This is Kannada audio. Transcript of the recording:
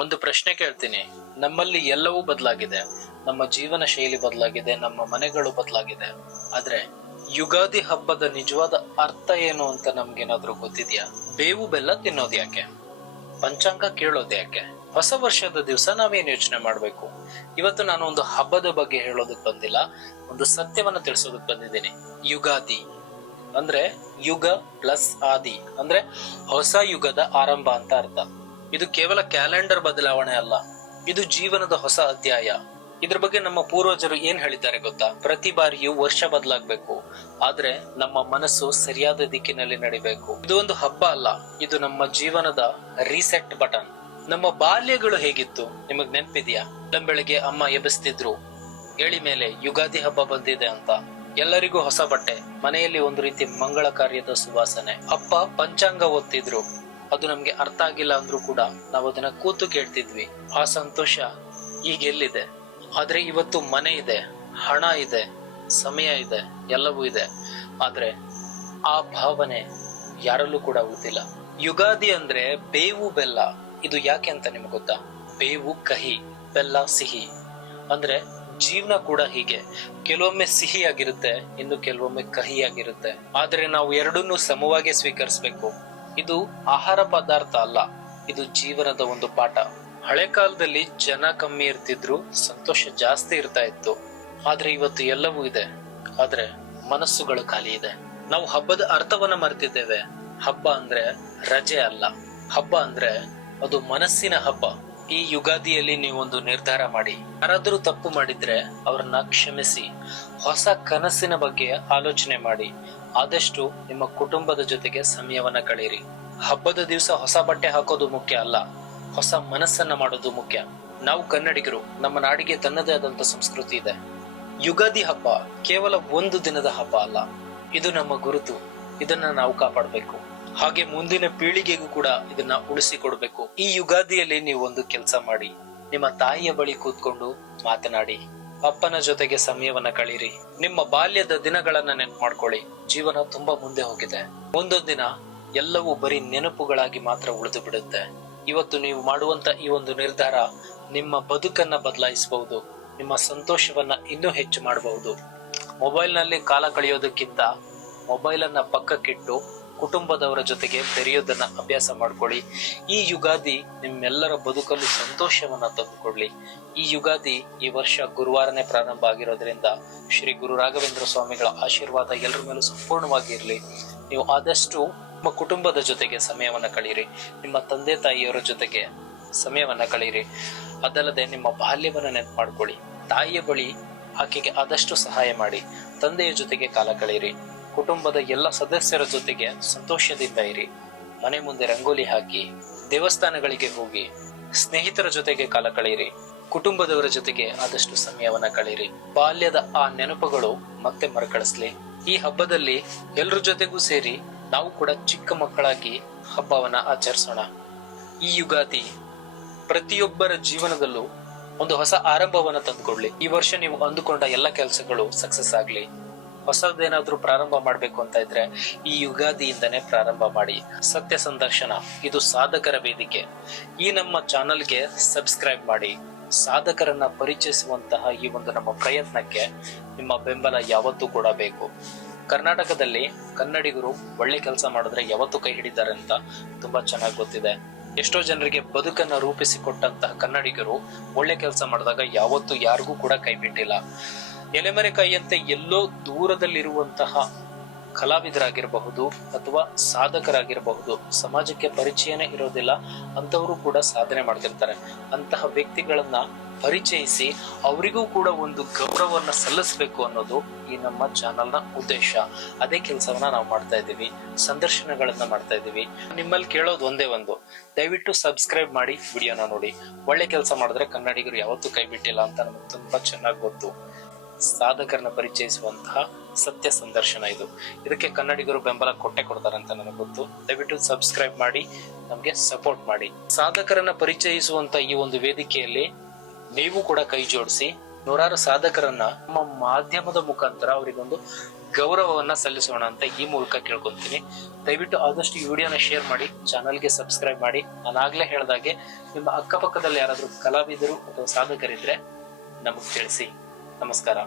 ಒಂದು ಪ್ರಶ್ನೆ ಕೇಳ್ತೀನಿ. ನಮ್ಮಲ್ಲಿ ಎಲ್ಲವೂ ಬದಲಾಗಿದೆ, ನಮ್ಮ ಜೀವನ ಶೈಲಿ ಬದಲಾಗಿದೆ, ನಮ್ಮ ಮನೆಗಳು ಬದಲಾಗಿದೆ. ಆದ್ರೆ ಯುಗಾದಿ ಹಬ್ಬದ ನಿಜವಾದ ಅರ್ಥ ಏನು ಅಂತ ನಮ್ಗೇನಾದ್ರೂ ಗೊತ್ತಿದ್ಯಾ? ಬೇವು ಬೆಲ್ಲ ತಿನ್ನೋದು ಯಾಕೆ? ಪಂಚಾಂಗ ಕೇಳೋದು ಯಾಕೆ? ಹೊಸ ವರ್ಷದ ದಿವಸ ನಾವೇನ್ ಯೋಚನೆ ಮಾಡ್ಬೇಕು? ಇವತ್ತು ನಾನು ಒಂದು ಹಬ್ಬದ ಬಗ್ಗೆ ಹೇಳೋದಕ್ ಬಂದಿಲ್ಲ, ಒಂದು ಸತ್ಯವನ್ನ ತಿಳಿಸೋದಕ್ ಬಂದಿದ್ದೀನಿ. ಯುಗಾದಿ ಅಂದ್ರೆ ಯುಗ ಪ್ಲಸ್ ಆದಿ ಅಂದ್ರೆ ಹೊಸ ಯುಗದ ಆರಂಭ ಅಂತ ಅರ್ಥ. ಇದು ಕೇವಲ ಕ್ಯಾಲೆಂಡರ್ ಬದಲಾವಣೆ ಅಲ್ಲ, ಇದು ಜೀವನದ ಹೊಸ ಅಧ್ಯಾಯ. ಇದ್ರ ಬಗ್ಗೆ ನಮ್ಮ ಪೂರ್ವಜರು ಏನ್ ಹೇಳಿದ್ದಾರೆ ಗೊತ್ತಾ? ಪ್ರತಿ ಬಾರಿಯೂ ವರ್ಷ ಬದಲಾಗ್ಬೇಕು, ಆದ್ರೆ ನಮ್ಮ ಮನಸ್ಸು ಸರಿಯಾದ ದಿಕ್ಕಿನಲ್ಲಿ ನಡಿಬೇಕು. ಇದು ಒಂದು ಹಬ್ಬ ಅಲ್ಲ, ಇದು ನಮ್ಮ ಜೀವನದ ರೀಸೆಟ್ ಬಟನ್. ನಮ್ಮ ಬಾಲ್ಯಗಳು ಹೇಗಿತ್ತು ನಿಮಗ್ ನೆನ್ಪಿದ್ಯಾ? ಬೆಳಗ್ಗೆ ಅಮ್ಮ ಎಬ್ಬಿಸ್ತಿದ್ರು, ಏಳಿ ಮೇಲೆ ಯುಗಾದಿ ಹಬ್ಬ ಬಂದಿದೆ ಅಂತ. ಎಲ್ಲರಿಗೂ ಹೊಸ ಬಟ್ಟೆ, ಮನೆಯಲ್ಲಿ ಒಂದು ರೀತಿ ಮಂಗಳ ಕಾರ್ಯದ ಸುವಾಸನೆ. ಅಪ್ಪ ಪಂಚಾಂಗ ಓದ್ತಿದ್ರು, ಅದು ನಮ್ಗೆ ಅರ್ಥ ಆಗಿಲ್ಲ ಅಂದ್ರೂ ಕೂಡ ನಾವು ಅದನ್ನ ಕೂತು ಕೇಳ್ತಿದ್ವಿ. ಆ ಸಂತೋಷ ಈಗೆಲ್ಲಿದೆ? ಆದ್ರೆ ಇವತ್ತು ಮನೆ ಇದೆ, ಹಣ ಇದೆ, ಸಮಯ ಇದೆ, ಎಲ್ಲವೂ ಇದೆ, ಆದ್ರೆ ಆ ಭಾವನೆ ಯಾರಲ್ಲೂ ಕೂಡ ಉಳಿದಿಲ್ಲ. ಯುಗಾದಿ ಅಂದ್ರೆ ಬೇವು ಬೆಲ್ಲ. ಇದು ಯಾಕೆ ಅಂತ ನಿಮ್ಗೆ ಗೊತ್ತಾ? ಬೇವು ಕಹಿ, ಬೆಲ್ಲ ಸಿಹಿ. ಅಂದ್ರೆ ಜೀವನ ಕೂಡ ಹೀಗೆ, ಕೆಲವೊಮ್ಮೆ ಸಿಹಿಯಾಗಿರುತ್ತೆ, ಇನ್ನು ಕೆಲವೊಮ್ಮೆ ಕಹಿಯಾಗಿರುತ್ತೆ. ಆದ್ರೆ ನಾವು ಎರಡನ್ನೂ ಸಮವಾಗಿ ಸ್ವೀಕರಿಸಬೇಕು. ಇದು ಆಹಾರ ಪದಾರ್ಥ ಅಲ್ಲ, ಇದು ಜೀವನದ ಒಂದು ಪಾಠ. ಹಳೆ ಕಾಲದಲ್ಲಿ ಜನ ಕಮ್ಮಿ ಇರ್ತಿದ್ರು, ಸಂತೋಷ ಜಾಸ್ತಿ ಇರ್ತಾ ಇತ್ತು. ಆದ್ರೆ ಇವತ್ತು ಎಲ್ಲವೂ ಇದೆ, ಆದ್ರೆ ಮನಸ್ಸುಗಳು ಖಾಲಿ ಇದೆ. ನಾವು ಹಬ್ಬದ ಅರ್ಥವನ್ನ ಮರೆತಿದ್ದೇವೆ. ಹಬ್ಬ ಅಂದ್ರೆ ರಜೆ ಅಲ್ಲ, ಹಬ್ಬ ಅಂದ್ರೆ ಅದು ಮನಸ್ಸಿನ ಹಬ್ಬ. ಈ ಯುಗಾದಿಯಲ್ಲಿ ನೀವೊಂದು ನಿರ್ಧಾರ ಮಾಡಿ. ಯಾರಾದ್ರೂ ತಪ್ಪು ಮಾಡಿದ್ರೆ ಅವ್ರನ್ನ ಕ್ಷಮಿಸಿ. ಹೊಸ ಕನಸಿನ ಬಗ್ಗೆ ಆಲೋಚನೆ ಮಾಡಿ. ಆದಷ್ಟು ನಿಮ್ಮ ಕುಟುಂಬದ ಜೊತೆಗೆ ಸಮಯವನ್ನ ಕಳೀರಿ. ಹಬ್ಬದ ದಿವಸ ಹೊಸ ಬಟ್ಟೆ ಹಾಕೋದು ಮುಖ್ಯ ಅಲ್ಲ, ಹೊಸ ಮನಸ್ಸನ್ನ ಮಾಡೋದು ಮುಖ್ಯ. ನಾವು ಕನ್ನಡಿಗರು, ನಮ್ಮ ನಾಡಿಗೆ ತನ್ನದೇ ಆದಂತ ಸಂಸ್ಕೃತಿ ಇದೆ. ಯುಗಾದಿ ಹಬ್ಬ ಕೇವಲ ಒಂದು ದಿನದ ಹಬ್ಬ ಅಲ್ಲ, ಇದು ನಮ್ಮ ಗುರುತು. ಇದನ್ನ ನಾವು ಕಾಪಾಡಬೇಕು, ಹಾಗೆ ಮುಂದಿನ ಪೀಳಿಗೆಗೂ ಕೂಡ ಇದನ್ನ ಉಳಿಸಿಕೊಡ್ಬೇಕು. ಈ ಯುಗಾದಿಯಲ್ಲಿ ನೀವು ಒಂದು ಕೆಲಸ ಮಾಡಿ, ನಿಮ್ಮ ತಾಯಿಯ ಬಳಿ ಕೂತ್ಕೊಂಡು ಮಾತನಾಡಿ, ಅಪ್ಪನ ಜೊತೆಗೆ ಸಮಯವನ್ನ ಕಳೀರಿ. ನಿಮ್ಮ ಬಾಲ್ಯದ ದಿನಗಳನ್ನ ನೆನಪು ಮಾಡ್ಕೊಳ್ಳಿ. ಜೀವನ ತುಂಬಾ ಮುಂದೆ ಹೋಗಿದೆ. ಒಂದೊಂದ್ ದಿನ ಎಲ್ಲವೂ ಬರೀ ನೆನಪುಗಳಾಗಿ ಮಾತ್ರ ಉಳಿದು ಬಿಡುತ್ತೆ. ಇವತ್ತು ನೀವು ಮಾಡುವಂತ ಈ ಒಂದು ನಿರ್ಧಾರ ನಿಮ್ಮ ಬದುಕನ್ನ ಬದಲಾಯಿಸಬಹುದು, ನಿಮ್ಮ ಸಂತೋಷವನ್ನ ಇನ್ನೂ ಹೆಚ್ಚು ಮಾಡಬಹುದು. ಮೊಬೈಲ್ ನಲ್ಲಿ ಕಾಲ ಕಳೆಯೋದಕ್ಕಿಂತ ಮೊಬೈಲ್ ಅನ್ನ ಪಕ್ಕಕ್ಕಿಟ್ಟು ಕುಟುಂಬದವರ ಜೊತೆಗೆ ಬೆರೆಯೋದನ್ನ ಅಭ್ಯಾಸ ಮಾಡ್ಕೊಳ್ಳಿ. ಈ ಯುಗಾದಿ ನಿಮ್ಮೆಲ್ಲರ ಬದುಕಲ್ಲಿ ಸಂತೋಷವನ್ನ ತಂದುಕೊಡ್ಲಿ. ಈ ಯುಗಾದಿ ಈ ವರ್ಷ ಗುರುವಾರನೇ ಪ್ರಾರಂಭ ಆಗಿರೋದ್ರಿಂದ ಶ್ರೀ ಗುರು ರಾಘವೇಂದ್ರ ಸ್ವಾಮಿಗಳ ಆಶೀರ್ವಾದ ಎಲ್ಲರ ಮೇಲೂ ಸಂಪೂರ್ಣವಾಗಿ ಇರಲಿ. ನೀವು ಆದಷ್ಟು ನಿಮ್ಮ ಕುಟುಂಬದ ಜೊತೆಗೆ ಸಮಯವನ್ನ ಕಳೀರಿ, ನಿಮ್ಮ ತಂದೆ ತಾಯಿಯವರ ಜೊತೆಗೆ ಸಮಯವನ್ನ ಕಳೀರಿ. ಅದಲ್ಲದೆ ನಿಮ್ಮ ಬಾಲ್ಯವನ್ನ ನೆನಪು ಮಾಡ್ಕೊಳ್ಳಿ. ತಾಯಿಯ ಬಳಿ ಆಕೆಗೆ ಆದಷ್ಟು ಸಹಾಯ ಮಾಡಿ. ತಂದೆಯ ಜೊತೆಗೆ ಕಾಲ ಕಳೀರಿ. ಕುಟುಂಬದ ಎಲ್ಲ ಸದಸ್ಯರ ಜೊತೆಗೆ ಸಂತೋಷದಿಂದ ಇರಿ. ಮನೆ ಮುಂದೆ ರಂಗೋಲಿ ಹಾಕಿ, ದೇವಸ್ಥಾನಗಳಿಗೆ ಹೋಗಿ, ಸ್ನೇಹಿತರ ಜೊತೆಗೆ ಕಾಲ ಕಳೆಯಿರಿ. ಕುಟುಂಬದವರ ಜೊತೆಗೆ ಆದಷ್ಟು ಸಮಯವನ್ನ ಕಳೆಯಿರಿ. ಬಾಲ್ಯದ ಆ ನೆನಪುಗಳು ಮತ್ತೆ ಮರುಕಳಿಸ್ಲಿ. ಈ ಹಬ್ಬದಲ್ಲಿ ಎಲ್ರ ಜೊತೆಗೂ ಸೇರಿ ನಾವು ಕೂಡ ಚಿಕ್ಕ ಮಕ್ಕಳಾಗಿ ಹಬ್ಬವನ್ನ ಆಚರಿಸೋಣ. ಈ ಯುಗಾದಿ ಪ್ರತಿಯೊಬ್ಬರ ಜೀವನದಲ್ಲೂ ಒಂದು ಹೊಸ ಆರಂಭವನ್ನ ತಂದುಕೊಡ್ಲಿ. ಈ ವರ್ಷ ನೀವು ಅಂದುಕೊಂಡ ಎಲ್ಲ ಕೆಲಸಗಳು ಸಕ್ಸಸ್ ಆಗ್ಲಿ. ಹೊಸದೇನಾದ್ರೂ ಪ್ರಾರಂಭ ಮಾಡ್ಬೇಕು ಅಂತ ಇದ್ರೆ ಈ ಯುಗಾದಿಯಿಂದನೇ ಪ್ರಾರಂಭ ಮಾಡಿ. ಸತ್ಯ ಸಂದರ್ಶನ, ಇದು ಸಾಧಕರ ವೇದಿಕೆ. ಈ ನಮ್ಮ ಚಾನಲ್ಗೆ ಸಬ್ಸ್ಕ್ರೈಬ್ ಮಾಡಿ. ಸಾಧಕರನ್ನ ಪರಿಚಯಿಸುವಂತಹ ಈ ಒಂದು ನಮ್ಮ ಪ್ರಯತ್ನಕ್ಕೆ ನಿಮ್ಮ ಬೆಂಬಲ ಯಾವತ್ತೂ ಕೂಡ ಬೇಕು. ಕರ್ನಾಟಕದಲ್ಲಿ ಕನ್ನಡಿಗರು ಒಳ್ಳೆ ಕೆಲಸ ಮಾಡಿದ್ರೆ ಯಾವತ್ತೂ ಕೈ ಹಿಡಿತಾರೆ ಅಂತ ತುಂಬಾ ಚೆನ್ನಾಗಿ ಗೊತ್ತಿದೆ. ಎಷ್ಟೋ ಜನರಿಗೆ ಬದುಕನ್ನ ರೂಪಿಸಿಕೊಟ್ಟಂತಹ ಕನ್ನಡಿಗರು ಒಳ್ಳೆ ಕೆಲಸ ಮಾಡಿದಾಗ ಯಾವತ್ತೂ ಯಾರಿಗೂ ಕೂಡ ಕೈ ಬಿಟ್ಟಿಲ್ಲ. ಎಲೆಮರೆಕಾಯಿಯಂತೆ ಎಲ್ಲೋ ದೂರದಲ್ಲಿರುವಂತಹ ಕಲಾವಿದರಾಗಿರಬಹುದು ಅಥವಾ ಸಾಧಕರಾಗಿರಬಹುದು, ಸಮಾಜಕ್ಕೆ ಪರಿಚಯನೇ ಇರೋದಿಲ್ಲ, ಅಂತವರು ಕೂಡ ಸಾಧನೆ ಮಾಡ್ತಿರ್ತಾರೆ. ಅಂತಹ ವ್ಯಕ್ತಿಗಳನ್ನ ಪರಿಚಯಿಸಿ ಅವರಿಗೂ ಕೂಡ ಒಂದು ಗೌರವವನ್ನ ಸಲ್ಲಿಸಬೇಕು ಅನ್ನೋದು ಈ ನಮ್ಮ ಚಾನಲ್ನ ಉದ್ದೇಶ. ಅದೇ ಕೆಲಸವನ್ನ ನಾವು ಮಾಡ್ತಾ ಇದ್ದೀವಿ, ಸಂದರ್ಶನಗಳನ್ನ ಮಾಡ್ತಾ ಇದ್ದೀವಿ. ನಿಮ್ಮಲ್ಲಿ ಕೇಳೋದು ಒಂದೇ ಒಂದು, ದಯವಿಟ್ಟು ಸಬ್ಸ್ಕ್ರೈಬ್ ಮಾಡಿ, ವಿಡಿಯೋನ ನೋಡಿ. ಒಳ್ಳೆ ಕೆಲಸ ಮಾಡಿದ್ರೆ ಕನ್ನಡಿಗರು ಯಾವತ್ತೂ ಕೈ ಬಿಟ್ಟಿಲ್ಲ ಅಂತ ನಮ್ಗೆ ತುಂಬಾ ಚೆನ್ನಾಗಿ ಗೊತ್ತು. ಸಾಧಕರನ್ನ ಪರಿಚಯಿಸುವಂತಹ ಸತ್ಯ ಸಂದರ್ಶನ ಇದು. ಇದಕ್ಕೆ ಕನ್ನಡಿಗರು ಬೆಂಬಲ ಕೊಡ್ತಾರೆ ಅಂತ ನನಗೆ ಗೊತ್ತು. ದಯವಿಟ್ಟು ಸಬ್ಸ್ಕ್ರೈಬ್ ಮಾಡಿ, ನಮ್ಗೆ ಸಪೋರ್ಟ್ ಮಾಡಿ. ಸಾಧಕರನ್ನ ಪರಿಚಯಿಸುವಂತ ಈ ಒಂದು ವೇದಿಕೆಯಲ್ಲಿ ನೀವು ಕೂಡ ಕೈ ಜೋಡಿಸಿ ನೂರಾರು ಸಾಧಕರನ್ನ ನಮ್ಮ ಮಾಧ್ಯಮದ ಮುಖಾಂತರ ಅವರಿಗೊಂದು ಗೌರವವನ್ನ ಸಲ್ಲಿಸೋಣ ಅಂತ ಈ ಮೂಲಕ ಕೇಳ್ಕೊಂತೀನಿ. ದಯವಿಟ್ಟು ಆದಷ್ಟು ಈ ವಿಡಿಯೋನ ಶೇರ್ ಮಾಡಿ, ಚಾನಲ್ಗೆ ಸಬ್ಸ್ಕ್ರೈಬ್ ಮಾಡಿ. ನಾನಾಗ್ಲೇ ಹೇಳ್ದಾಗೆ ನಿಮ್ಮ ಅಕ್ಕಪಕ್ಕದಲ್ಲಿ ಯಾರಾದ್ರೂ ಕಲಾವಿದರು ಅಥವಾ ಸಾಧಕರಿದ್ರೆ ನಮಗ್ ತಿಳಿಸಿ. ನಮಸ್ಕಾರ.